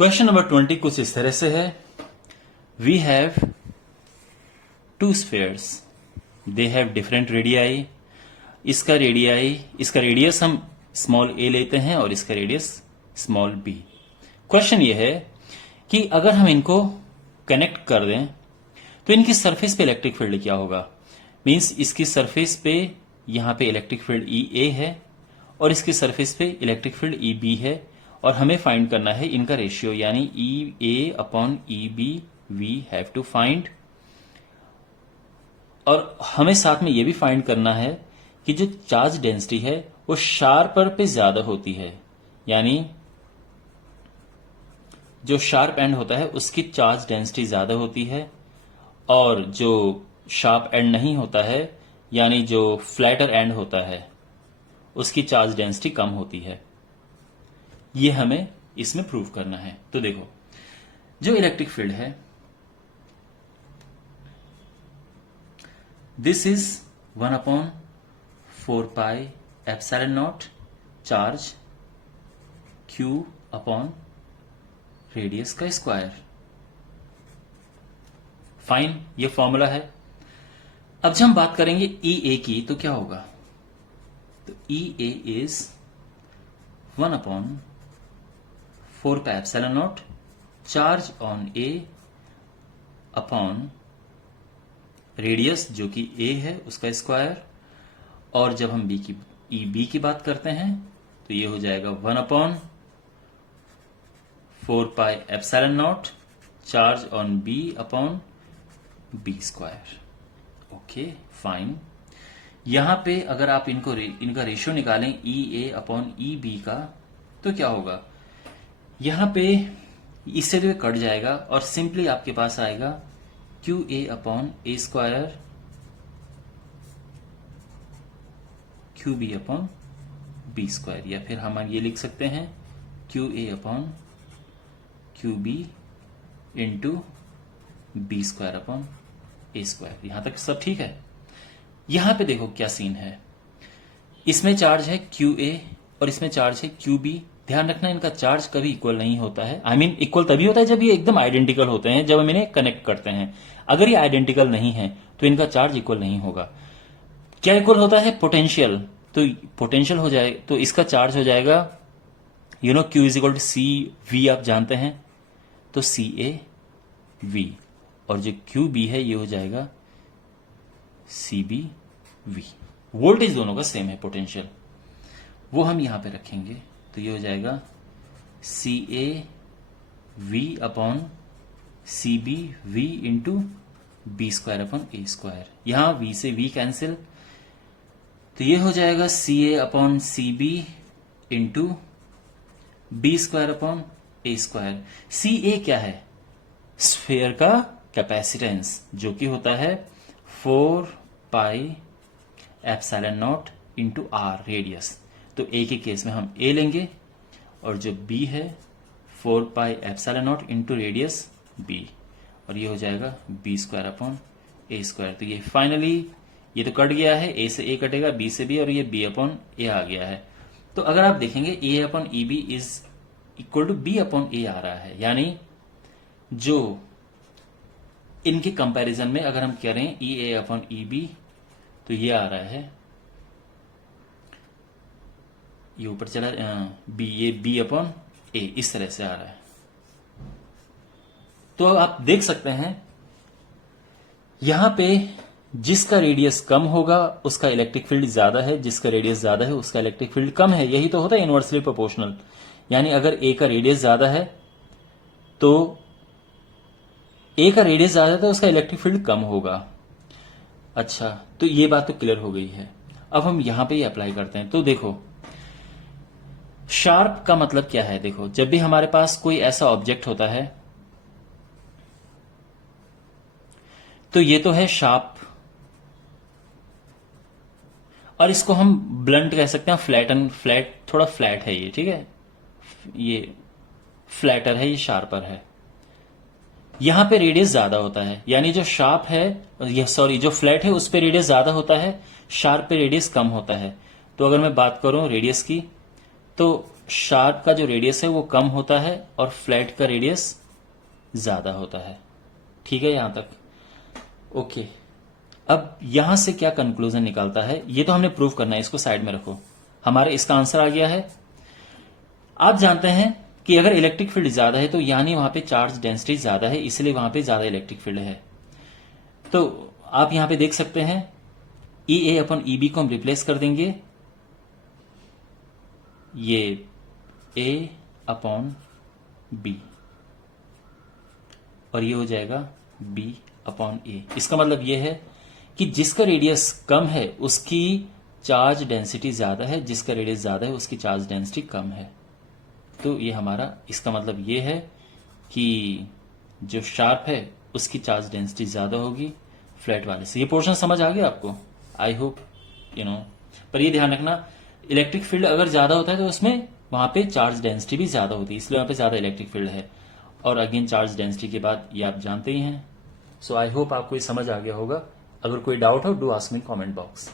Question number 20 कुछ इस तरह से है। We have two spheres, they have different radii. इसका रेडियस हम स्मॉल ए लेते हैं और इसका रेडियस स्मॉल बी। क्वेश्चन ये है कि अगर हम इनको कनेक्ट कर दें तो इनकी सरफेस पे इलेक्ट्रिक फील्ड क्या होगा। मींस इसकी सरफेस पे यहां पे इलेक्ट्रिक फील्ड ई ए है और इसकी सरफेस पे इलेक्ट्रिक फील्ड ई बी है और हमें फाइंड करना है इनका रेशियो, यानी E A upon E B we have to find. और हमें साथ में यह भी फाइंड करना है कि जो चार्ज डेंसिटी है वो शार्पर पे ज्यादा होती है, यानी जो शार्प एंड होता है उसकी चार्ज डेंसिटी ज्यादा होती है और जो शार्प एंड नहीं होता है यानी जो फ्लैटर एंड होता है उसकी चार्ज डेंसिटी कम होती है। ये हमें इसमें प्रूव करना है। तो देखो, जो इलेक्ट्रिक फील्ड है this is 1/4πε0 charge Q upon radius का स्क्वायर। फाइन, ये फॉर्मूला है। अब जब हम बात करेंगे ई ए की तो क्या होगा, तो E A is 1/4πε0 charge on A upon radius जो कि ए है उसका स्क्वायर। और जब हम ई बी की बात करते हैं तो ये हो जाएगा 1/4πε0 charge on B upon B square. Okay fine. यहां पे अगर आप इनका रेशियो निकालें ई ए अपॉन ई बी का तो क्या होगा, यहां पे इससे तो ये कट जाएगा और सिंपली आपके पास आएगा q a upon A square q b upon B square, या फिर हम ये लिख सकते हैं q a upon q b into B square upon A square. यहां तक सब ठीक है। यहां पे देखो क्या सीन है, इसमें चार्ज है क्यू ए और इसमें चार्ज है क्यू बी। ध्यान रखना इनका चार्ज कभी इक्वल नहीं होता है। आई मीन इक्वल तभी होता है जब ये एकदम आइडेंटिकल होते हैं, जब हम इन्हें कनेक्ट करते हैं। अगर ये आइडेंटिकल नहीं है तो इनका चार्ज इक्वल नहीं होगा। क्या इक्वल होता है, पोटेंशियल। तो पोटेंशियल हो जाए तो इसका चार्ज हो जाएगा q is equal to c v, आप जानते हैं, तो सी ए वी, और जो क्यू बी है ये हो जाएगा सी बी वी। वोल्टेज दोनों का सेम है, पोटेंशियल, वो हम यहां पे रखेंगे तो ये हो जाएगा C A V upon C B V into B square upon A square. यहां वी से वी कैंसिल, तो ये हो जाएगा C A upon C B into B square upon A square. C A क्या है, स्फेयर का कैपेसिटेंस, जो कि होता है 4πε0 इंटू आर रेडियस। तो ए के केस में हम ए लेंगे और जो बी है 4πε0 इंटू रेडियस बी, और ये हो जाएगा बी स्क्वायर अपॉन ए स्क्वायर। तो ये फाइनली ये तो कट गया है, ए से ए कटेगा, बी से बी, और ये बी अपॉन ए आ गया है। तो अगर आप देखेंगे A upon E B is equal to B upon A आ रहा है, यानी जो इनके कंपैरिजन में अगर हम करें ई ए अपॉन ई बी तो ये आ रहा है, ये ऊपर चला बी, ये बी अपॉन ए इस तरह से आ रहा है। तो आप देख सकते हैं यहां पे जिसका रेडियस कम होगा उसका इलेक्ट्रिक फील्ड ज्यादा है, जिसका रेडियस ज्यादा है उसका इलेक्ट्रिक फील्ड कम है। यही तो होता है इनवर्सली प्रोपोर्शनल, यानी अगर ए का रेडियस ज्यादा है तो ए का रेडियस ज्यादा है तो उसका इलेक्ट्रिक फील्ड कम होगा। अच्छा, तो ये बात तो क्लियर हो गई है। अब हम यहां पे अप्लाई करते हैं। तो देखो शार्प का मतलब क्या है, देखो जब भी हमारे पास कोई ऐसा ऑब्जेक्ट होता है तो ये तो है शार्प, और इसको हम ब्लंट कह सकते हैं, फ्लैट, थोड़ा फ्लैट है ये, ठीक है, ये फ्लैटर है, ये शार्पर है। यहां पे रेडियस ज्यादा होता है, यानी जो शार्प है जो फ्लैट है उस पे रेडियस ज्यादा होता है, शार्प पे रेडियस कम होता है। तो अगर मैं बात करूं रेडियस की तो शार्प का जो रेडियस है वो कम होता है और फ्लैट का रेडियस ज्यादा होता है। ठीक है यहां तक? ओके, अब यहां से क्या कंक्लूजन निकालता है ये तो हमने प्रूव करना है, इसको साइड में रखो। हमारा इसका आंसर आ गया है। आप जानते हैं कि अगर इलेक्ट्रिक फील्ड ज्यादा है तो यानी वहां पे चार्ज डेंसिटी ज्यादा है, इसलिए वहां पे ज्यादा इलेक्ट्रिक फील्ड है। तो आप यहां पे देख सकते हैं ई ए अपन ई बी को हम रिप्लेस कर देंगे, ये ए अपॉन बी और ये हो जाएगा बी अपॉन ए। इसका मतलब ये है कि जिसका रेडियस कम है उसकी चार्ज डेंसिटी ज्यादा है, जिसका रेडियस ज्यादा है उसकी चार्ज डेंसिटी कम है। तो ये हमारा इसका मतलब ये है कि जो शार्प है उसकी चार्ज डेंसिटी ज्यादा होगी फ्लैट वाले से। ये पोर्शन समझ आ गया आपको? I hope you know. पर ये ध्यान रखना, इलेक्ट्रिक फील्ड अगर ज्यादा होता है तो उसमें वहां पे चार्ज डेंसिटी भी ज्यादा होती है, इसलिए वहां पे ज्यादा इलेक्ट्रिक फील्ड है। और अगेन चार्ज डेंसिटी के बाद ये आप जानते ही हैं। सो आई होप आपको ये समझ आ गया होगा। अगर कोई डाउट हो do ask me comment box.